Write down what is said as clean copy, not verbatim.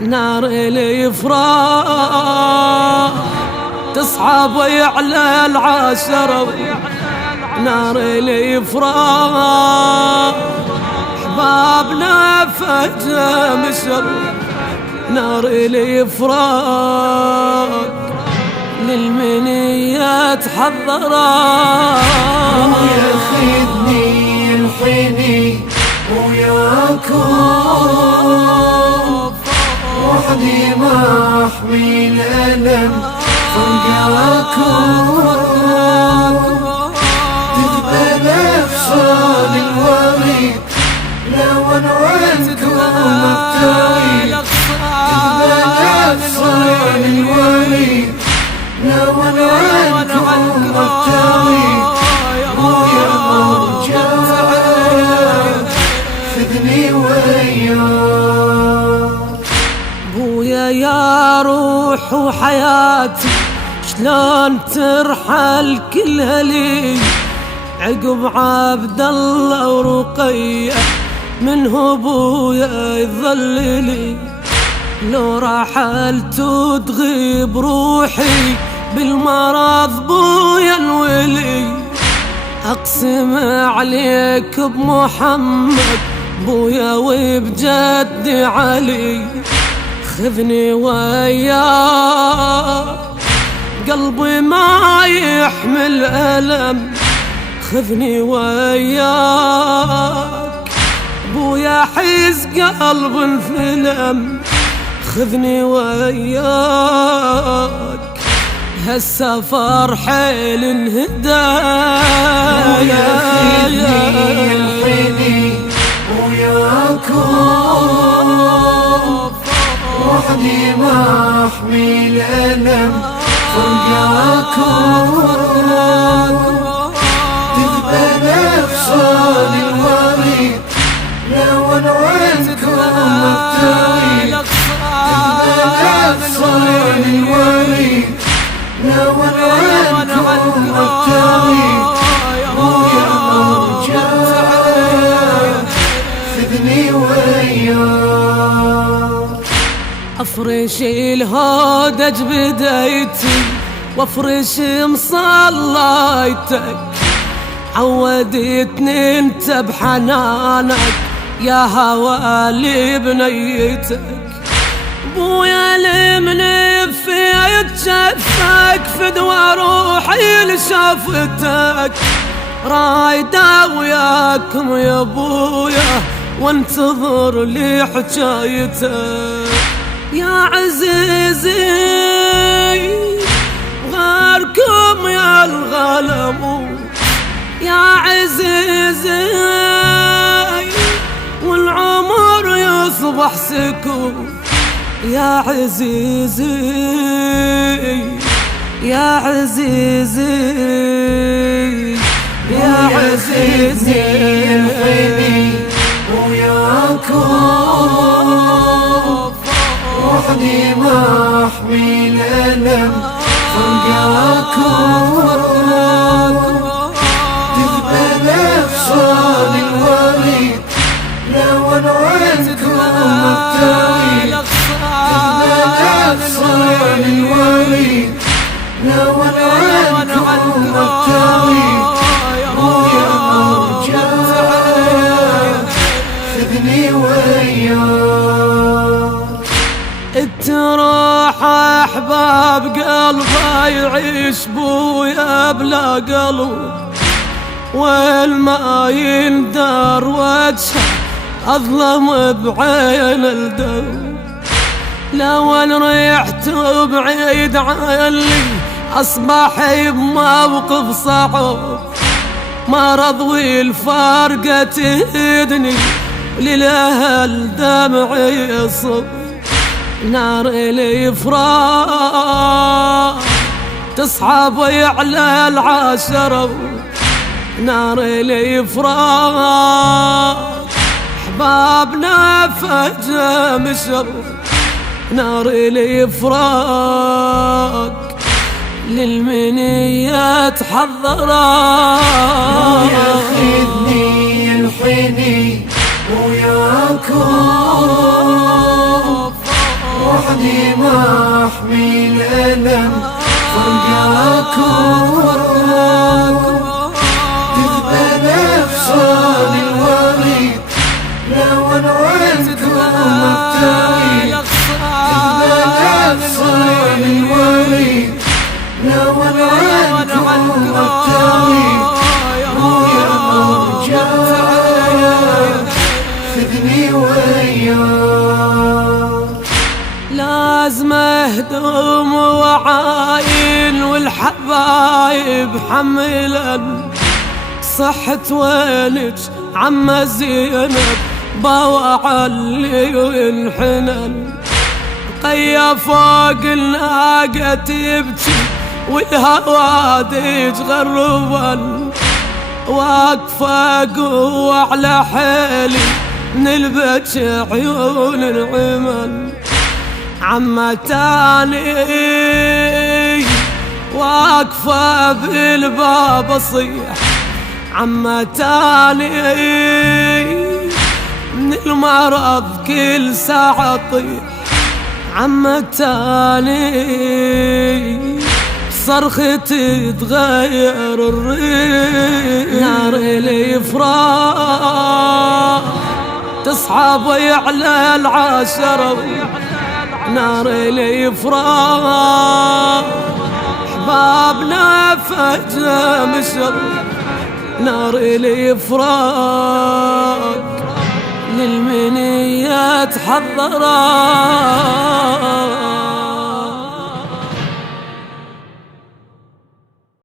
نار الإفراق تصعب على العشرة. نار الإفراق أحبابنا فجأة مشر. نار الإفراق للمنية تحضرا. وياخذني الحيني وياكم وحدي ما احمي الألم فوقاكم. تذبل أفصال الوريد لو عنكم التغيير. تذبل أفصال الوريد لو عنكم التغيير. ويا مرجع خذني وياك. بويا يا روح وحياتي شلون ترحل كلها لي عقب عبد الله ورقية منه بويا يظل لي. لو رحلت وتغيب روحي بالمرض بويا الولي. أقسم عليك بمحمد بويا وبجد علي خذني وياك. قلبي ما يحمل ألم خذني وياك. بويا حيز قلب انفلم خذني وياك. هالسفر حيل انهدايا. الحيني وياكم وحدي ما احمي الألم فوقاكم. تذبل أفصال الوريد لو عنكم التغيير. تذبل أفصال الوريد لو عنكم التغيير. ويا مرجع خذني وياك. أفرش الهودج بدايتي وافرش مصلايتك. عودتني انت بحنانك يا هوالي بنيتك. بويا لمني في جفك فدوى روحي لشافتك. رايدة وياكم يا بويا وانتظر لي حجايتك. يا عزيزي غيركم يا الغلم. يا عزيزي والعمر يصبح سكون. يا عزيزي يا عزيزي يا عزيزي الحيني وياكم وحدي ما احمي الألم فوقاكم. تذبل أفصال الوريد لو عنكم التغيير. تذبل أفصال الوريد لو عنكم التغيير. ويا مرجع خذني وياك. تروح احباب قلبه يعيش بويا بلا قلب. والما يندر وجهه اظلم بعين الدم. لو ان ريحت بعيد عني اصبح بموقف صعب. مرض والفارقة تهدني للأهل دمعي يصب. نار الإفراق تصعب على العشرة. نار الإفراق أحبابنا فجأة مشر. نار الإفراق للمنية تحضرا. وياخذني الحيني وياكم واني ما احمي الألم فرقاكم تذبل أغصان الوريد لو عنكم التغيير تذبل أغصان الوريد لو عنكم التغيير ويا مرجان خذني وياك لازم اهدم وعاين والحبايب حملا صحت وينك عم زينب بوعى اللي وانحنن قيا فوق الناقة تبكي والهوادي تغربن واقفة قوة على حيلي من البكي عيون العمل عمتاني واقفة بالباب اصيح عمتاني من المرض كل ساعة اطيح عمتاني صرختي تغير الريح نار الافراح تصحب على العاشرة نار الافراح احبابنا فجأة مشر نار الافراق للمنية تحضرا